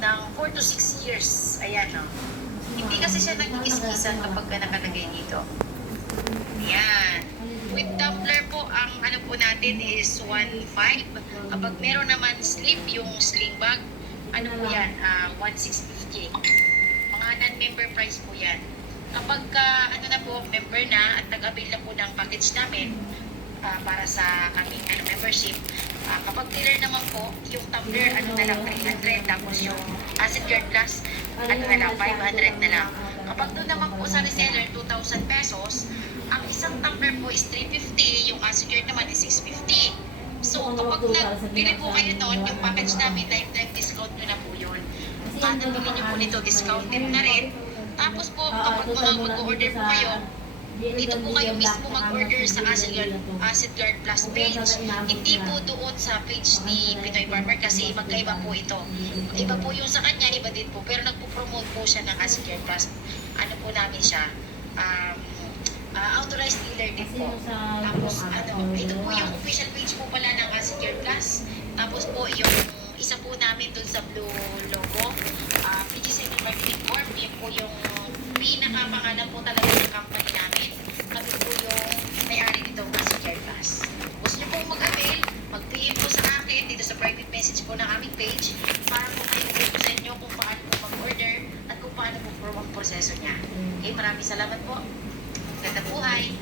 ng 4 to 6 years. Ayan, no? Hindi kasi siya nagkikis-kisan kapag nakalagay dito. Ayan. With tumbler po, ang ano po natin is 1.5. Kapag meron naman slip, yung sling bag, ano po yan, 1.650. Mga non-member price po yan. Kapag ano na po, member na at nag-avail na po ng package namin para sa aming membership, kapag dealer naman po, yung tumbler ano na lang 300, tapos yung Acid Guard Plus ano na lang 500 na lang. Kapag doon naman po sa reseller 2,000 pesos, ang isang tumbler po is 350, yung Acid Guard naman is 650. So kapag nabili po kayo noon, yung package namin lifetime discount nyo na po yun. Nabili nyo po nito, discounted na rin. Tapos po, kapag mag-order po kayo, dito po kayo mismo mag-order sa Acid Guard Plus page. Hindi po doon sa page ni Pinoy Farmer kasi magkaiba po ito. Iba po yung sa kanya, iba din po. Pero nagpo-promote po siya ng Acid Guard Plus. Ano po namin siya? Authorized dealer din po. Tapos ito po yung official page po pala ng Acid Guard Plus. Tapos po yung isa po namin doon sa blue logo, PG7 Marketing Corp, yun po yung pinakapangalan po talaga ng company namin. Kami po yung may-ari nito ng Acid Guard Plus. Gusto nyo pong mag-avail, mag-PM po sa akin dito sa private message po ng aming page para po kayo po sa inyo kung paano po mag-order at kung paano po ang proseso niya. Okay, maraming salamat po. Ganda buhay!